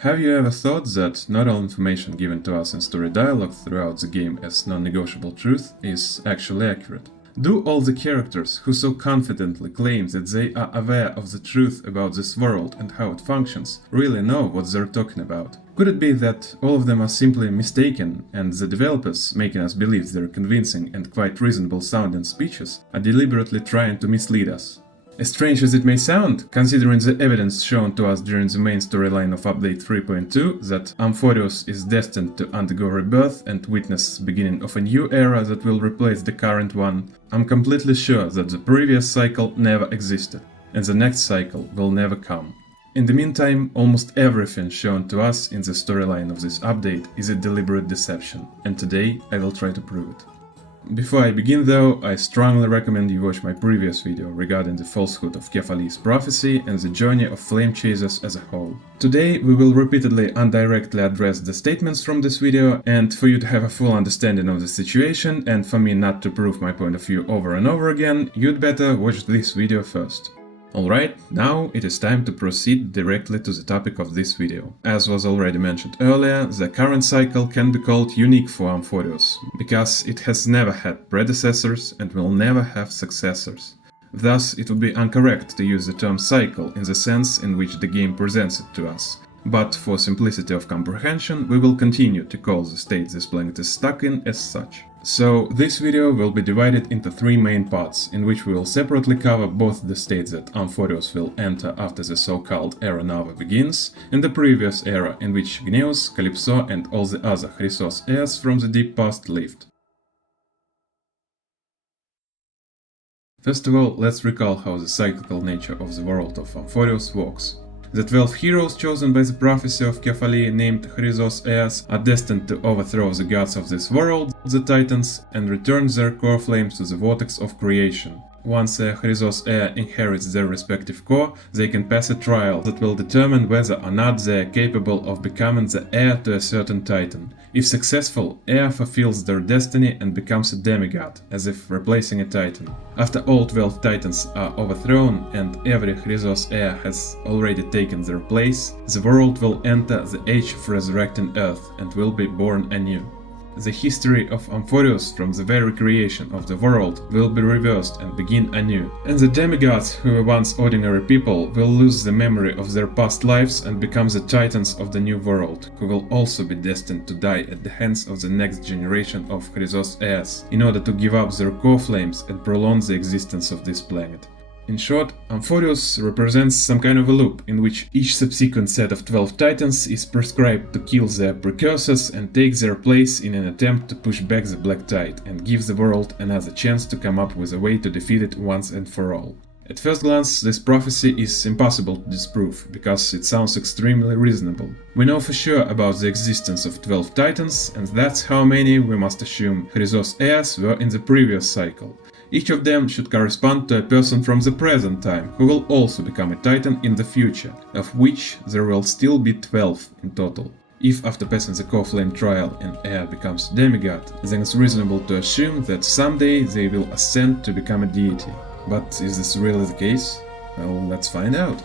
Have you ever thought that not all information given to us in story dialogue throughout the game as non-negotiable truth is actually accurate? Do all the characters who so confidently claim that they are aware of the truth about this world and how it functions really know what they're talking about? Could it be that all of them are simply mistaken and the developers, making us believe their convincing and quite reasonable sounding speeches, are deliberately trying to mislead us? As strange as it may sound, considering the evidence shown to us during the main storyline of Update 3.2 that Amphoreus is destined to undergo rebirth and witness the beginning of a new era that will replace the current one, I'm completely sure that the previous cycle never existed, and the next cycle will never come. In the meantime, almost everything shown to us in the storyline of this update is a deliberate deception, and today I will try to prove it. Before I begin though, I strongly recommend you watch my previous video regarding the falsehood of Kephale's prophecy and the journey of flame chasers as a whole. Today we will repeatedly and directly address the statements from this video, and for you to have a full understanding of the situation and for me not to prove my point of view over and over again, you'd better watch this video first. Alright, now it is time to proceed directly to the topic of this video. As was already mentioned earlier, the current cycle can be called unique for Amphoreus, because it has never had predecessors and will never have successors. Thus, it would be incorrect to use the term cycle in the sense in which the game presents it to us. But for simplicity of comprehension, we will continue to call the state this planet is stuck in as such. So this video will be divided into three main parts, in which we will separately cover both the states that Amphoreus will enter after the so-called Era Nova begins, and the previous era in which Gneus, Calypso and all the other Chrysos heirs from the deep past lived. First of all, let's recall how the cyclical nature of the world of Amphoreus works. The 12 heroes chosen by the prophecy of Kephale, named Chrysos heirs, are destined to overthrow the gods of this world, the Titans, and return their core flames to the vortex of creation. Once a Chrysos heir inherits their respective core, they can pass a trial that will determine whether or not they are capable of becoming the heir to a certain Titan. If successful, heir fulfills their destiny and becomes a demigod, as if replacing a Titan. After all 12 Titans are overthrown and every Chrysos heir has already taken their place, the world will enter the age of resurrecting Earth and will be born anew. The history of Amphoreus from the very creation of the world will be reversed and begin anew, and the demigods who were once ordinary people will lose the memory of their past lives and become the titans of the new world, who will also be destined to die at the hands of the next generation of Chrysos heirs, in order to give up their core flames and prolong the existence of this planet. In short, Amphoreus represents some kind of a loop in which each subsequent set of 12 titans is prescribed to kill their precursors and take their place in an attempt to push back the Black Tide and give the world another chance to come up with a way to defeat it once and for all. At first glance, this prophecy is impossible to disprove, because it sounds extremely reasonable. We know for sure about the existence of 12 titans, and that's how many, we must assume, Chrysos heirs were in the previous cycle. Each of them should correspond to a person from the present time, who will also become a titan in the future, of which there will still be 12 in total. If after passing the core flame trial an heir becomes demigod, then it's reasonable to assume that someday they will ascend to become a deity. But is this really the case? Well, let's find out.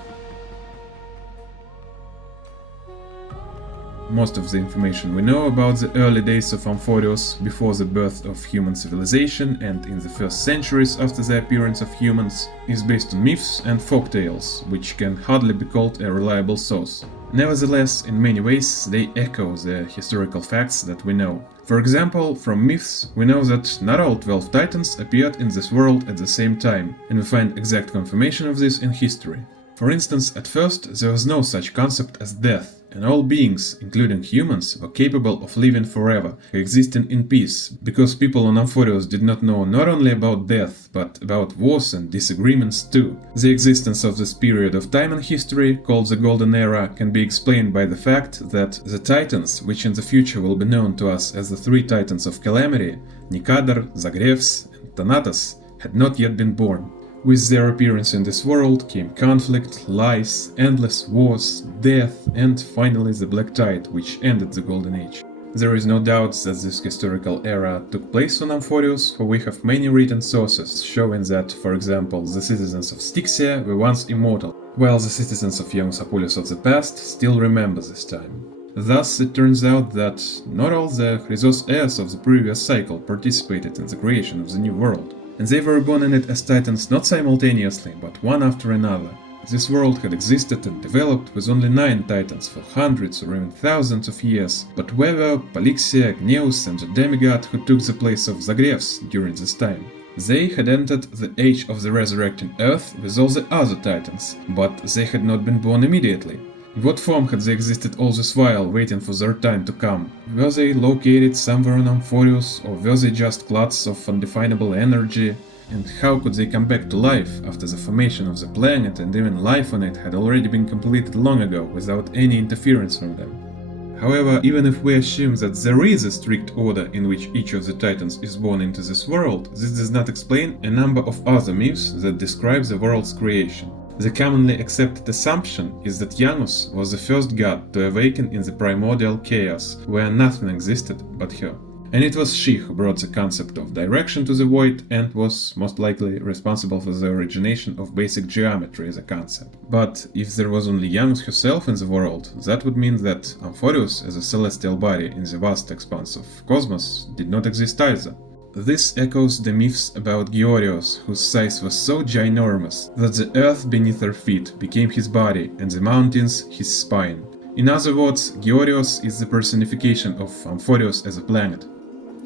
Most of the information we know about the early days of Amphoreus, before the birth of human civilization and in the first centuries after the appearance of humans, is based on myths and folktales, which can hardly be called a reliable source. Nevertheless, in many ways they echo the historical facts that we know. For example, from myths we know that not all 12 titans appeared in this world at the same time, and we find exact confirmation of this in history. For instance, at first there was no such concept as death, and all beings, including humans, were capable of living forever, coexisting in peace, because people on Amphoreus did not know not only about death, but about wars and disagreements too. The existence of this period of time in history, called the Golden Era, can be explained by the fact that the Titans, which in the future will be known to us as the three Titans of Calamity, Nicator, Zagreus and Thanatos, had not yet been born. With their appearance in this world came conflict, lies, endless wars, death, and finally the Black Tide, which ended the Golden Age. There is no doubt that this historical era took place on Amphoreus, for we have many written sources showing that, for example, the citizens of Styxia were once immortal, while the citizens of Noticeably of the past still remember this time. Thus, it turns out that not all the Chrysos heirs of the previous cycle participated in the creation of the new world, and they were reborn in it as titans not simultaneously, but one after another. This world had existed and developed with only 9 titans for hundreds or even thousands of years, but Weather, Palixia, Gneus and the demigod who took the place of Zagreus during this time. They had entered the age of the resurrecting Earth with all the other titans, but they had not been born immediately. In what form had they existed all this while, waiting for their time to come? Were they located somewhere on Amphoreus, or were they just clots of undefinable energy? And how could they come back to life after the formation of the planet and even life on it had already been completed long ago without any interference from them? However, even if we assume that there is a strict order in which each of the titans is born into this world, this does not explain a number of other myths that describe the world's creation. The commonly accepted assumption is that Janus was the first god to awaken in the primordial chaos, where nothing existed but her. And it was she who brought the concept of direction to the void and was most likely responsible for the origination of basic geometry as a concept. But if there was only Janus herself in the world, that would mean that Amphoreus as a celestial body in the vast expanse of cosmos did not exist either. This echoes the myths about Georios, whose size was so ginormous that the earth beneath her feet became his body and the mountains his spine. In other words, Georios is the personification of Amphoreus as a planet.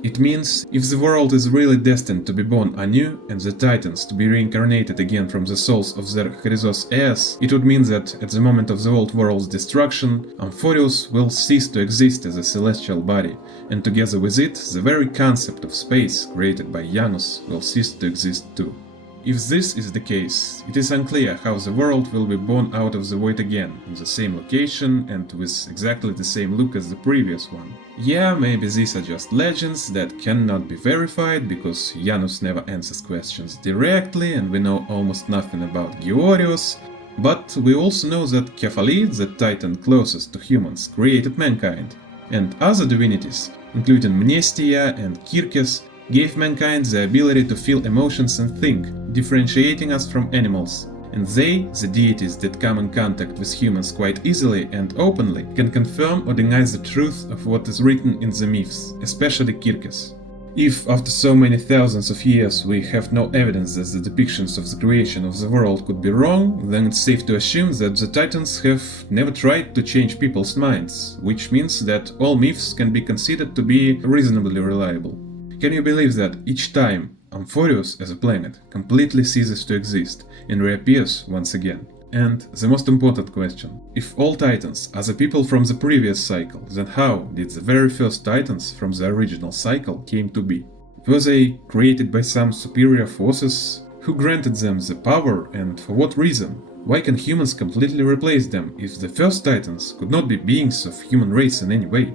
It means, if the world is really destined to be born anew and the titans to be reincarnated again from the souls of their Chrysos heirs, it would mean that at the moment of the old world's destruction, Amphoreus will cease to exist as a celestial body, and together with it, the very concept of space created by Janus will cease to exist too. If this is the case, it is unclear how the world will be born out of the void again, in the same location and with exactly the same look as the previous one. Yeah, maybe these are just legends that cannot be verified because Janus never answers questions directly and we know almost nothing about Georios, but we also know that Kephale, the titan closest to humans, created mankind, and other divinities, including Mnestia and Kirkes, gave mankind the ability to feel emotions and think, differentiating us from animals. And they, the deities that come in contact with humans quite easily and openly, can confirm or deny the truth of what is written in the myths, especially Kirkes. If, after so many thousands of years, we have no evidence that the depictions of the creation of the world could be wrong, then it's safe to assume that the Titans have never tried to change people's minds, which means that all myths can be considered to be reasonably reliable. Can you believe that each time Amphoreus as a planet completely ceases to exist and reappears once again? And the most important question, if all Titans are the people from the previous cycle, then how did the very first Titans from the original cycle came to be? Were they created by some superior forces? Who granted them the power and for what reason? Why can humans completely replace them if the first Titans could not be beings of human race in any way?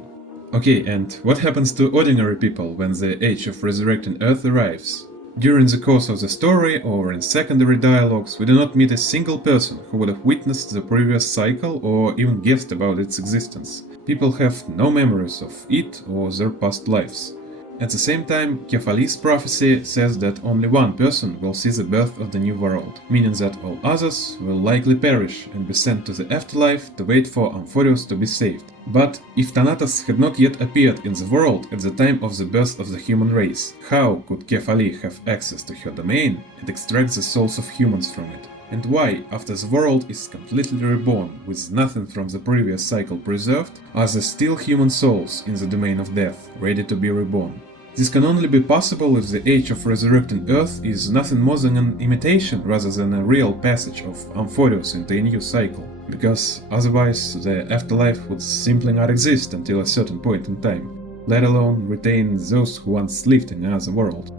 Okay, and what happens to ordinary people when the age of resurrecting Earth arrives? During the course of the story or in secondary dialogues, we do not meet a single person who would have witnessed the previous cycle or even guessed about its existence. People have no memories of it or their past lives. At the same time, Kephale's prophecy says that only one person will see the birth of the new world, meaning that all others will likely perish and be sent to the afterlife to wait for Amphoreus to be saved. But if Thanatos had not yet appeared in the world at the time of the birth of the human race, how could Kephale have access to her domain and extract the souls of humans from it? And why, after the world is completely reborn, with nothing from the previous cycle preserved, are there still human souls in the domain of death, ready to be reborn? This can only be possible if the age of resurrecting Earth is nothing more than an imitation rather than a real passage of Amphoreus into a new cycle, because otherwise the afterlife would simply not exist until a certain point in time, let alone retain those who once lived in another world.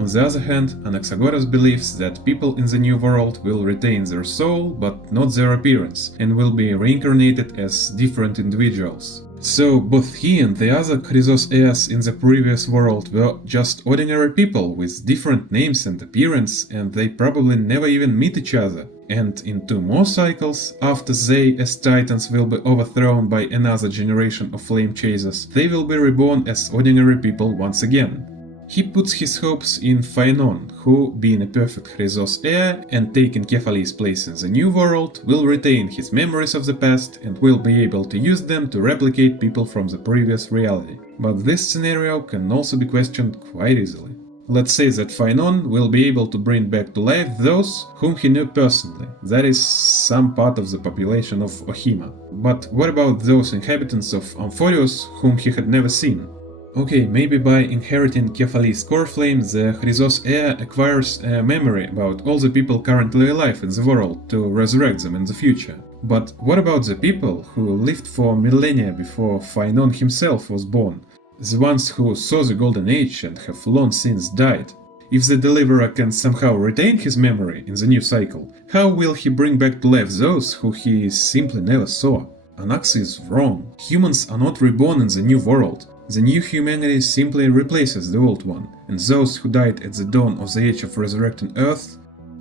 On the other hand, Anaxagoras believes that people in the new world will retain their soul, but not their appearance, and will be reincarnated as different individuals. So both he and the other Chrysos heirs in the previous world were just ordinary people with different names and appearance, and they probably never even meet each other. And in 2 more cycles, after they as Titans will be overthrown by another generation of flame chasers, they will be reborn as ordinary people once again. He puts his hopes in Phaenon, who, being a perfect Chrysos heir and taking Kephale's place in the new world, will retain his memories of the past and will be able to use them to replicate people from the previous reality. But this scenario can also be questioned quite easily. Let's say that Phaenon will be able to bring back to life those whom he knew personally, that is, some part of the population of Ohima. But what about those inhabitants of Amphoreus whom he had never seen? Okay, maybe by inheriting Kephale's core flame, the Chrysos heir acquires a memory about all the people currently alive in the world to resurrect them in the future. But what about the people who lived for millennia before Phaenon himself was born? The ones who saw the Golden Age and have long since died? If the Deliverer can somehow retain his memory in the new cycle, how will he bring back to life those who he simply never saw? Anaxa is wrong. Humans are not reborn in the new world. The new humanity simply replaces the old one, and those who died at the dawn of the age of resurrecting Earth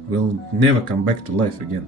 will never come back to life again.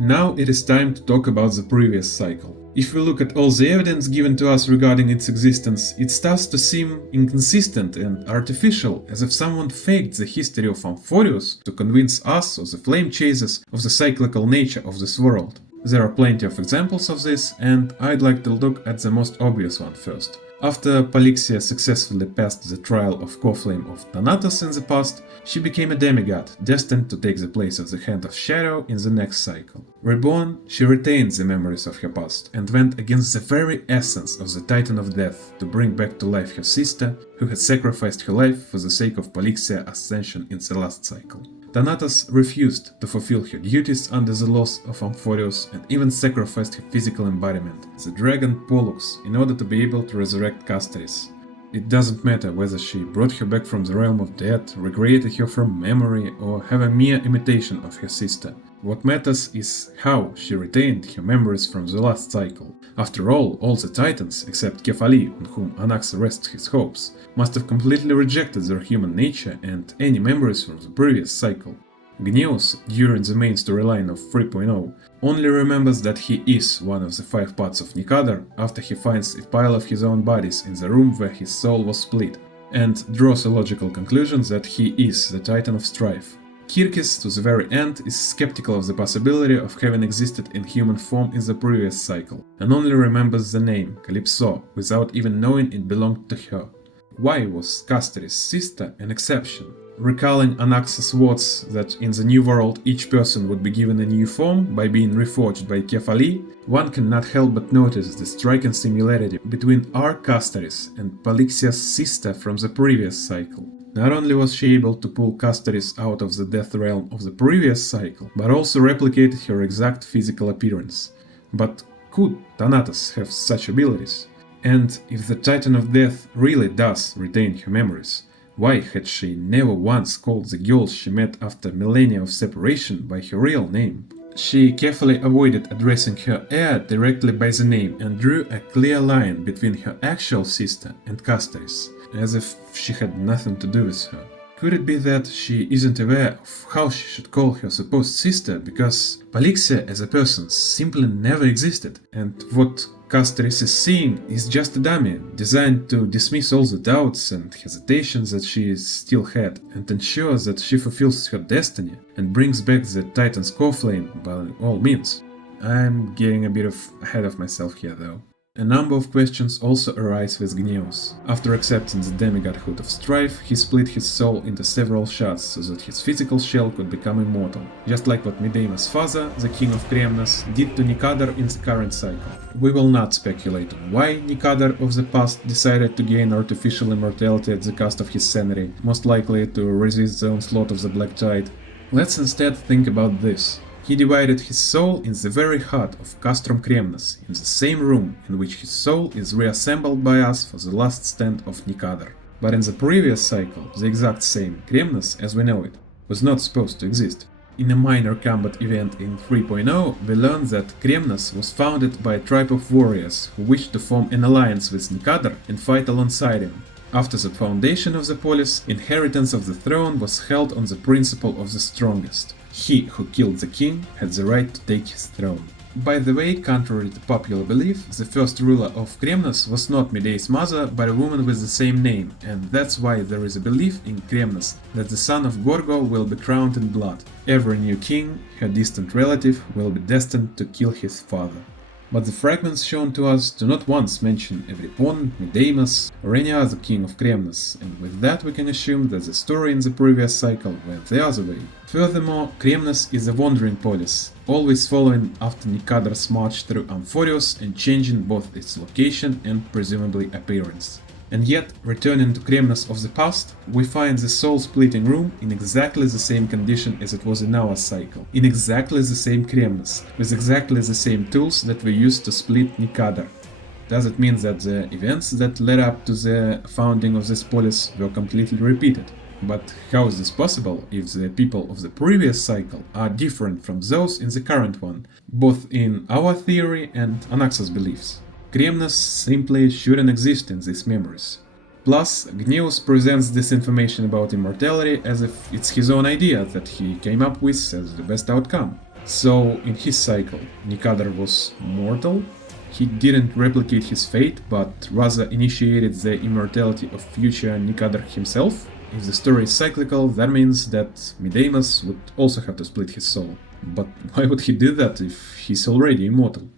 Now it is time to talk about the previous cycle. If we look at all the evidence given to us regarding its existence, it starts to seem inconsistent and artificial, as if someone faked the history of Amphoreus to convince us, or the flame chasers, of the cyclical nature of this world. There are plenty of examples of this, and I'd like to look at the most obvious one first. After Polyxia successfully passed the trial of co-flame of Thanatos in the past, she became a demigod, destined to take the place of the Hand of Shadow in the next cycle. Reborn, she retained the memories of her past, and went against the very essence of the Titan of Death to bring back to life her sister, who had sacrificed her life for the sake of Polyxia's ascension in the last cycle. Thanatos refused to fulfill her duties under the laws of Amphoreus and even sacrificed her physical embodiment, the dragon Pollux, in order to be able to resurrect Castorice. It doesn't matter whether she brought her back from the realm of death, recreated her from memory, or have a mere imitation of her sister. What matters is how she retained her memories from the last cycle. After all the Titans, except Kephale, on whom Anaxa rests his hopes, must have completely rejected their human nature and any memories from the previous cycle. Gneos, during the main storyline of 3.0, only remembers that he is one of the 5 parts of Nicator after he finds a pile of his own bodies in the room where his soul was split, and draws a logical conclusion that he is the Titan of Strife. Kirkis, to the very end, is skeptical of the possibility of having existed in human form in the previous cycle, and only remembers the name, Calypso, without even knowing it belonged to her. Why was Castorice's sister an exception? Recalling Anaxa's words that in the new world each person would be given a new form by being reforged by Kephale, one cannot help but notice the striking similarity between our Castorice and Polyxia's sister from the previous cycle. Not only was she able to pull Castorice out of the death realm of the previous cycle, but also replicated her exact physical appearance. But could Thanatos have such abilities? And if the Titan of Death really does retain her memories, why had she never once called the girl she met after millennia of separation by her real name? She carefully avoided addressing her heir directly by the name and drew a clear line between her actual sister and Castorice, as if she had nothing to do with her. Could it be that she isn't aware of how she should call her supposed sister because Polyxia as a person simply never existed, and what Castorice is seeing is just a dummy, designed to dismiss all the doubts and hesitations that she still had, and ensure that she fulfills her destiny and brings back the Titan's core flame by all means? I'm getting a bit ahead of myself here though. A number of questions also arise with Gneos. After accepting the demigodhood of Strife, he split his soul into several shards so that his physical shell could become immortal, just like what Mideima's father, the king of Kremnos, did to Nicator in the current cycle. We will not speculate on why Nicator of the past decided to gain artificial immortality at the cost of his sanity, most likely to resist the onslaught of the Black Tide. Let's instead think about this. He divided his soul in the very heart of Castrum Kremnos, in the same room in which his soul is reassembled by us for the last stand of Nicator. But in the previous cycle, the exact same Kremnos, as we know it, was not supposed to exist. In a minor combat event in 3.0, we learn that Kremnos was founded by a tribe of warriors who wished to form an alliance with Nicator and fight alongside him. After the foundation of the polis, inheritance of the throne was held on the principle of the strongest. He who killed the king had the right to take his throne. By the way, contrary to popular belief, the first ruler of Kremnos was not Medea's mother, but a woman with the same name, and that's why there is a belief in Kremnos that the son of Gorgo will be crowned in blood. Every new king, her distant relative, will be destined to kill his father. But the fragments shown to us do not once mention Reborn, Medeiros, or any other king of Kremnos, and with that we can assume that the story in the previous cycle went the other way. Furthermore, Kremnos is a wandering polis, always following after Nikadar's march through Amphoreus and changing both its location and presumably appearance. And yet, returning to Kremnos of the past, we find the soul-splitting room in exactly the same condition as it was in our cycle, in exactly the same Kremnos, with exactly the same tools that we used to split Nikadar. Does it mean that the events that led up to the founding of this polis were completely repeated? But how is this possible if the people of the previous cycle are different from those in the current one, both in our theory and Anaxa's beliefs? Kremnos simply shouldn't exist in these memories. Plus, Gneus presents this information about immortality as if it's his own idea that he came up with as the best outcome. So, in his cycle, Nikadar was mortal? He didn't replicate his fate, but rather initiated the immortality of future Nikadar himself? If the story is cyclical, that means that Medeiros would also have to split his soul. But why would he do that if he's already immortal?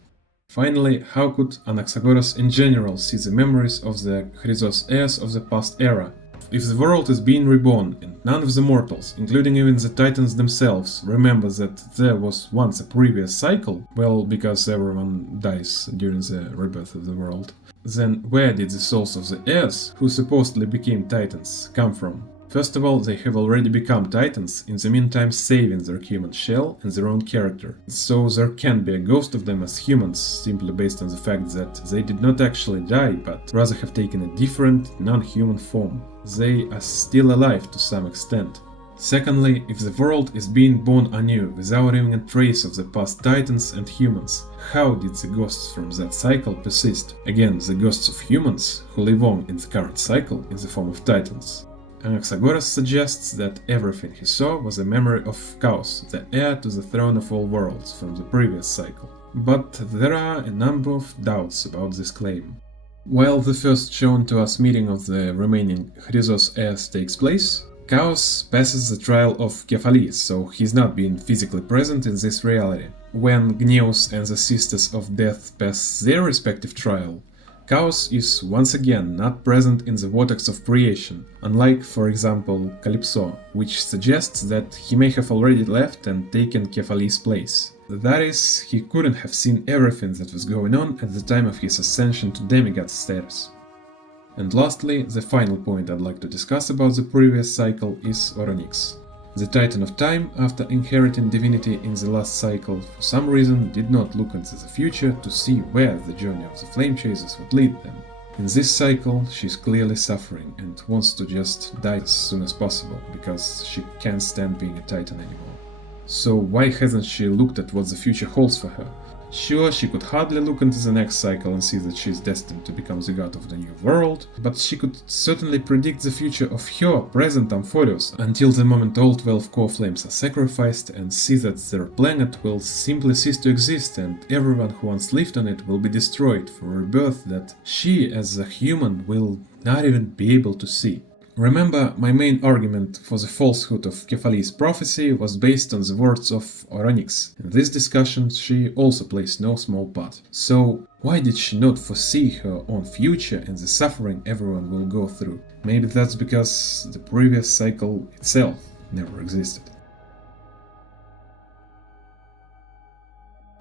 Finally, how could Anaxagoras in general see the memories of the Chrysos heirs of the past era? If the world is being reborn and none of the mortals, including even the titans themselves, remember that there was once a previous cycle, well, because everyone dies during the rebirth of the world, then where did the souls of the heirs, who supposedly became titans, come from? First of all, they have already become titans, in the meantime saving their human shell and their own character. So there can't be a ghost of them as humans, simply based on the fact that they did not actually die, but rather have taken a different, non-human form. They are still alive to some extent. Secondly, if the world is being born anew without even a trace of the past titans and humans, how did the ghosts from that cycle persist? Again, the ghosts of humans who live on in the current cycle in the form of titans. Anaxagoras suggests that everything he saw was a memory of Chaos, the heir to the throne of all worlds from the previous cycle. But there are a number of doubts about this claim. While the first shown to us meeting of the remaining Chrysos heirs takes place, Chaos passes the trial of Kephale, so he's not being physically present in this reality. When Gneus and the Sisters of Death pass their respective trial, Chaos is once again not present in the vortex of creation, unlike, for example, Calypso, which suggests that he may have already left and taken Kephale's place. That is, he couldn't have seen everything that was going on at the time of his ascension to demigod status. And lastly, the final point I'd like to discuss about the previous cycle is Oronyx. The Titan of Time, after inheriting divinity in the last cycle, for some reason did not look into the future to see where the journey of the Flame Chasers would lead them. In this cycle, she's clearly suffering and wants to just die as soon as possible, because she can't stand being a Titan anymore. So why hasn't she looked at what the future holds for her? Sure, she could hardly look into the next cycle and see that she is destined to become the god of the new world, but she could certainly predict the future of her present Amphoreus until the moment all 12 core flames are sacrificed, and see that their planet will simply cease to exist and everyone who once lived on it will be destroyed for a rebirth that she as a human will not even be able to see. Remember, my main argument for the falsehood of Kephale's prophecy was based on the words of Oronyx. In this discussion, she also plays no small part. So, why did she not foresee her own future and the suffering everyone will go through? Maybe that's because the previous cycle itself never existed.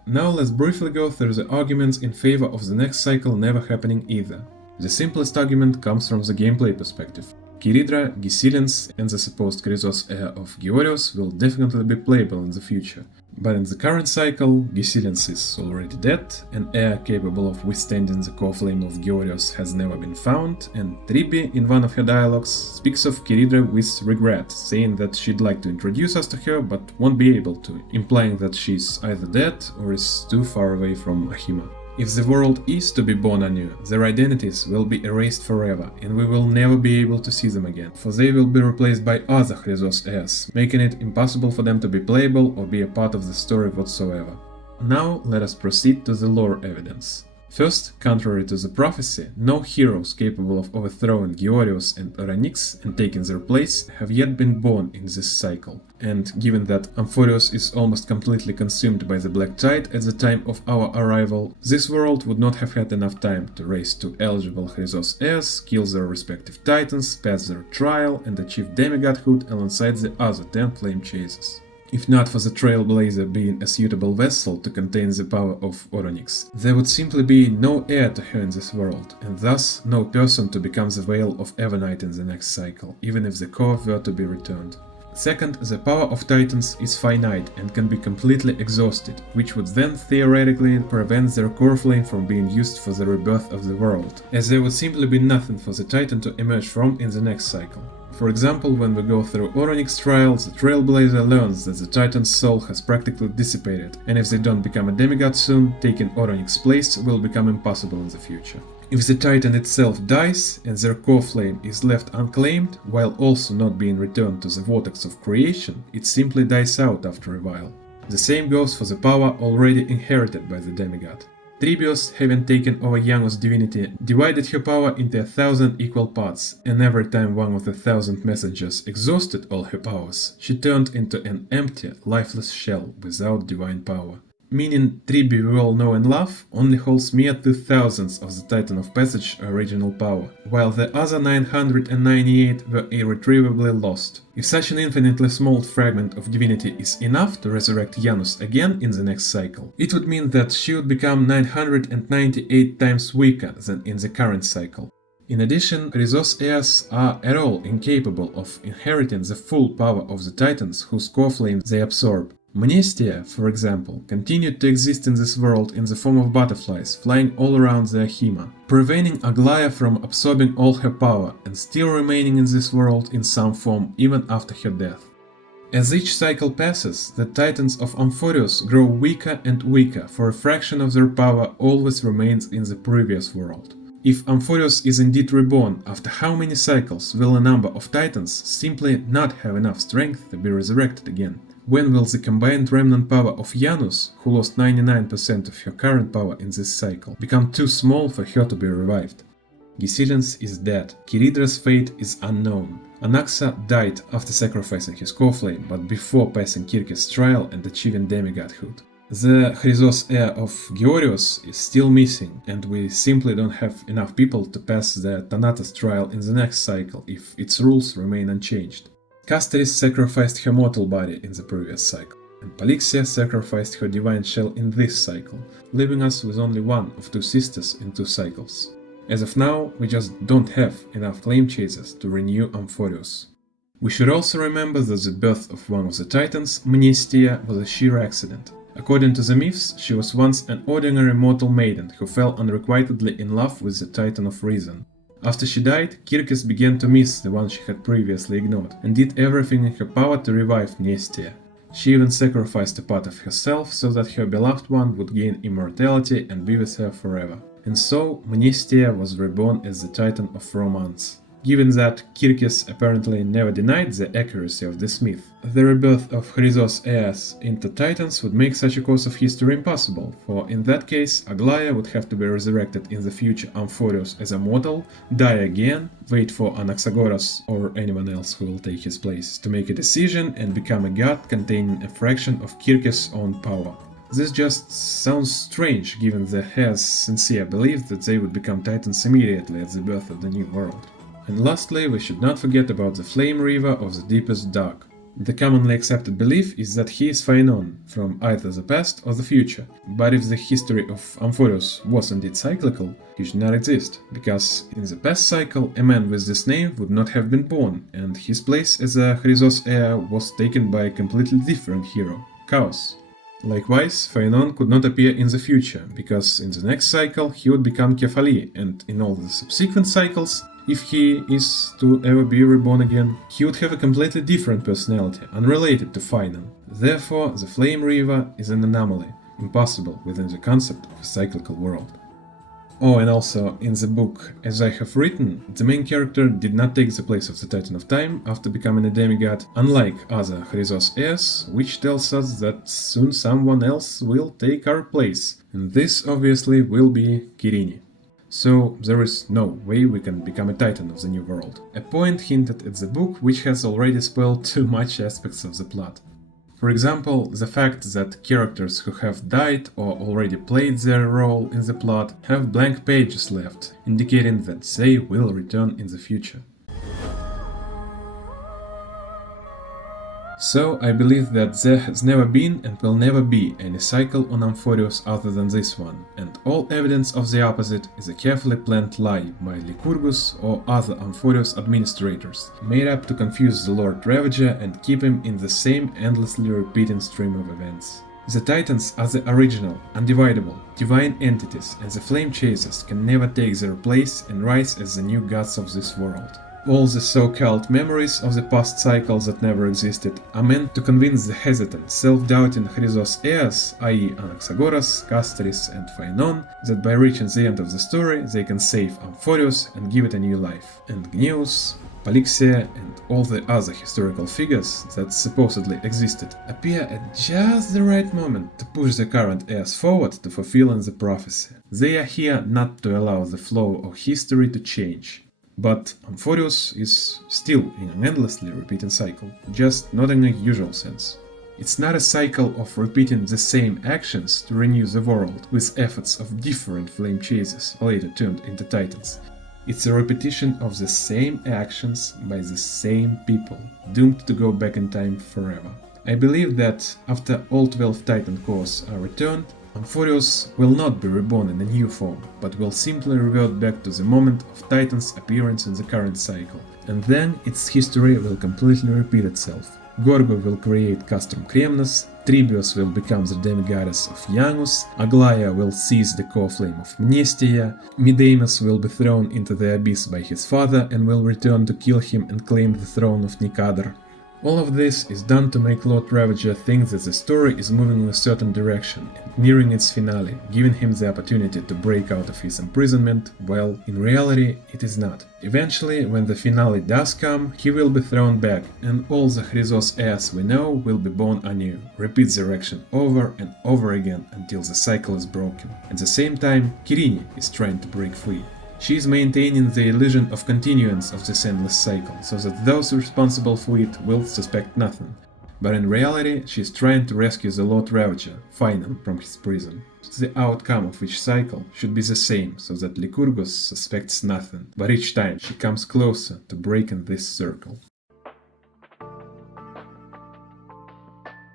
Now let's briefly go through the arguments in favor of the next cycle never happening either. The simplest argument comes from the gameplay perspective. Kiridra, Gisilians, and the supposed Chrysos heir of Georios will definitely be playable in the future. But in the current cycle, Gisilians is already dead, an heir capable of withstanding the core flame of Georios has never been found, and Tribbie, in one of her dialogues, speaks of Kiridra with regret, saying that she'd like to introduce us to her but won't be able to, implying that she's either dead or is too far away from Ahima. If the world is to be born anew, their identities will be erased forever, and we will never be able to see them again, for they will be replaced by other Chrysos heirs, making it impossible for them to be playable or be a part of the story whatsoever. Now let us proceed to the lore evidence. First, contrary to the prophecy, no heroes capable of overthrowing Georius and Onyx and taking their place have yet been born in this cycle. And given that Amphoreus is almost completely consumed by the Black Tide at the time of our arrival, this world would not have had enough time to raise two eligible Chrysos heirs, kill their respective titans, pass their trial, and achieve demigodhood alongside the other 10 flame chasers. If not for the Trailblazer being a suitable vessel to contain the power of Onyx, there would simply be no heir to her in this world, and thus no person to become the Veil of Evernite in the next cycle, even if the core were to be returned. Second, the power of Titans is finite and can be completely exhausted, which would then theoretically prevent their core flame from being used for the rebirth of the world, as there would simply be nothing for the Titan to emerge from in the next cycle. For example, when we go through Onyx trials, the Trailblazer learns that the Titan's soul has practically dissipated, and if they don't become a demigod soon, taking Onyx's place will become impossible in the future. If the Titan itself dies and their core flame is left unclaimed, while also not being returned to the vortex of creation, it simply dies out after a while. The same goes for the power already inherited by the demigod. Tribios, having taken over Janus' divinity, divided her power into 1,000 equal parts, and every time one of the 1,000 messengers exhausted all her powers, she turned into an empty, lifeless shell without divine power. Meaning Tribbie we all know and love only holds mere 2,000ths of the Titan of Passage original power, while the other 998 were irretrievably lost. If such an infinitely small fragment of divinity is enough to resurrect Janus again in the next cycle, it would mean that she would become 998 times weaker than in the current cycle. In addition, Chrysos heirs are at all incapable of inheriting the full power of the Titans whose core flame they absorb. Mnestia, for example, continued to exist in this world in the form of butterflies flying all around the Ahima, preventing Aglaia from absorbing all her power and still remaining in this world in some form even after her death. As each cycle passes, the Titans of Amphoreus grow weaker and weaker, for a fraction of their power always remains in the previous world. If Amphoreus is indeed reborn, after how many cycles will a number of Titans simply not have enough strength to be resurrected again? When will the combined remnant power of Janus, who lost 99% of her current power in this cycle, become too small for her to be revived? Gisilians is dead, Kiridra's fate is unknown. Anaxa died after sacrificing his core flame, but before passing Kirke's trial and achieving demigodhood. The Chrysos heir of Georius is still missing, and we simply don't have enough people to pass the Thanatos trial in the next cycle if its rules remain unchanged. Castorice sacrificed her mortal body in the previous cycle, and Polixia sacrificed her divine shell in this cycle, leaving us with only one of two sisters in 2 cycles. As of now, we just don't have enough flame chasers to renew Amphoreus. We should also remember that the birth of one of the Titans, Mnestia, was a sheer accident. According to the myths, she was once an ordinary mortal maiden who fell unrequitedly in love with the Titan of Reason. After she died, Kirkes began to miss the one she had previously ignored, and did everything in her power to revive Mnestia. She even sacrificed a part of herself so that her beloved one would gain immortality and be with her forever. And so, Mnestia was reborn as the Titan of Romance. Given that Kirkes apparently never denied the accuracy of this myth, the rebirth of Chrysos heirs into Titans would make such a course of history impossible, for in that case Aglaia would have to be resurrected in the future Amphoreus as a mortal, die again, wait for Anaxagoras or anyone else who will take his place to make a decision and become a god containing a fraction of Kirkes' own power. This just sounds strange given the heirs' sincere belief that they would become Titans immediately at the birth of the new world. And lastly, we should not forget about the Flame Reaver of the Deepest Dark. The commonly accepted belief is that he is Phaenon, from either the past or the future, but if the history of Amphoreus was indeed cyclical, he should not exist, because in the past cycle a man with this name would not have been born, and his place as a Chrysos heir was taken by a completely different hero, Chaos. Likewise, Phaenon could not appear in the future, because in the next cycle he would become Kephale, and in all the subsequent cycles, if he is to ever be reborn again, he would have a completely different personality, unrelated to Phaenon. Therefore, the Flame Reaver is an anomaly, impossible within the concept of a cyclical world. Oh, and also, in the book As I Have Written, the main character did not take the place of the Titan of Time after becoming a demigod, unlike other Chrysos heirs, which tells us that soon someone else will take our place, and this obviously will be Kirini. So there is no way we can become a Titan of the New World, a point hinted at the book which has already spoiled too much aspects of the plot. For example, the fact that characters who have died or already played their role in the plot have blank pages left, indicating that they will return in the future. So I believe that there has never been and will never be any cycle on Amphoreus other than this one, and all evidence of the opposite is a carefully planned lie by Lycurgus or other Amphoreus administrators, made up to confuse the Lord Ravager and keep him in the same endlessly repeating stream of events. The Titans are the original, undividable, divine entities, and the Flame Chasers can never take their place and rise as the new gods of this world. All the so-called memories of the past cycles that never existed are meant to convince the hesitant, self-doubting Chrysos heirs, i.e. Anaxagoras, Castorice and Phaenon, that by reaching the end of the story they can save Amphoreus and give it a new life, and Gneus, Polixia and all the other historical figures that supposedly existed appear at just the right moment to push the current heirs forward to fulfilling the prophecy. They are here not to allow the flow of history to change. But Amphoreus is still in an endlessly repeating cycle, just not in a usual sense. It's not a cycle of repeating the same actions to renew the world with efforts of different flame chasers later turned into titans. It's a repetition of the same actions by the same people, doomed to go back in time forever. I believe that after all 12 titan cores are returned, Amphoreus will not be reborn in a new form, but will simply revert back to the moment of Titan's appearance in the current cycle, and then its history will completely repeat itself. Gorgo will create custom Kremnos, Tribios will become the demigoddess of Janus, Aglaia will seize the core flame of Mnestia, Midemus will be thrown into the abyss by his father and will return to kill him and claim the throne of Nicator. All of this is done to make Lord Ravager think that the story is moving in a certain direction and nearing its finale, giving him the opportunity to break out of his imprisonment, while in reality it is not. Eventually, when the finale does come, he will be thrown back, and all the Chrysos heirs we know will be born anew, repeat the action over and over again until the cycle is broken. At the same time, Kirini is trying to break free. She is maintaining the illusion of continuance of this endless cycle, so that those responsible for it will suspect nothing. But in reality, she is trying to rescue the Lord Ravager, Phaenon, from his prison. The outcome of each cycle should be the same, so that Lycurgus suspects nothing, but each time she comes closer to breaking this circle.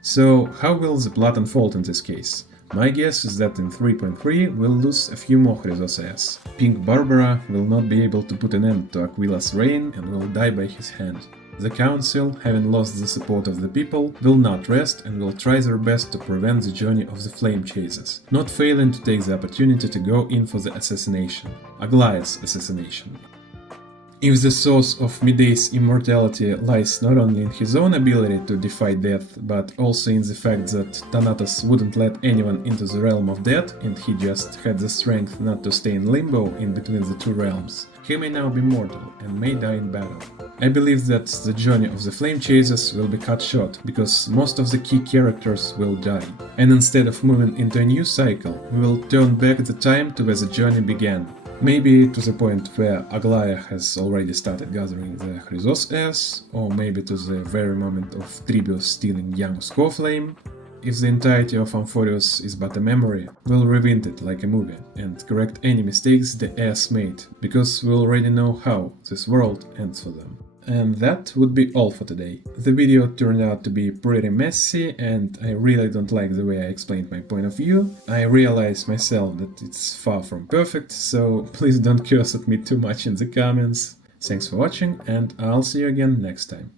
So, how will the plot unfold in this case? My guess is that in 3.3 we'll lose a few more Chrysos heirs. Pink Barbara will not be able to put an end to Aquila's reign and will die by his hand. The Council, having lost the support of the people, will not rest and will try their best to prevent the journey of the Flame Chasers, not failing to take the opportunity to go in for the assassination, Aglaia's assassination. If the source of Mide's immortality lies not only in his own ability to defy death, but also in the fact that Thanatos wouldn't let anyone into the realm of death and he just had the strength not to stay in limbo in between the two realms, he may now be mortal and may die in battle. I believe that the journey of the Flame Chasers will be cut short, because most of the key characters will die, and instead of moving into a new cycle, we will turn back the time to where the journey began. Maybe to the point where Aglaia has already started gathering the Chrysos heirs, or maybe to the very moment of Tribios stealing Janus' core flame. If the entirety of Amphoreus is but a memory, we'll rewind it like a movie and correct any mistakes the heirs made, because we already know how this world ends for them. And that would be all for today. The video turned out to be pretty messy and I really don't like the way I explained my point of view. I realize myself that it's far from perfect, so please don't curse at me too much in the comments. Thanks for watching and I'll see you again next time.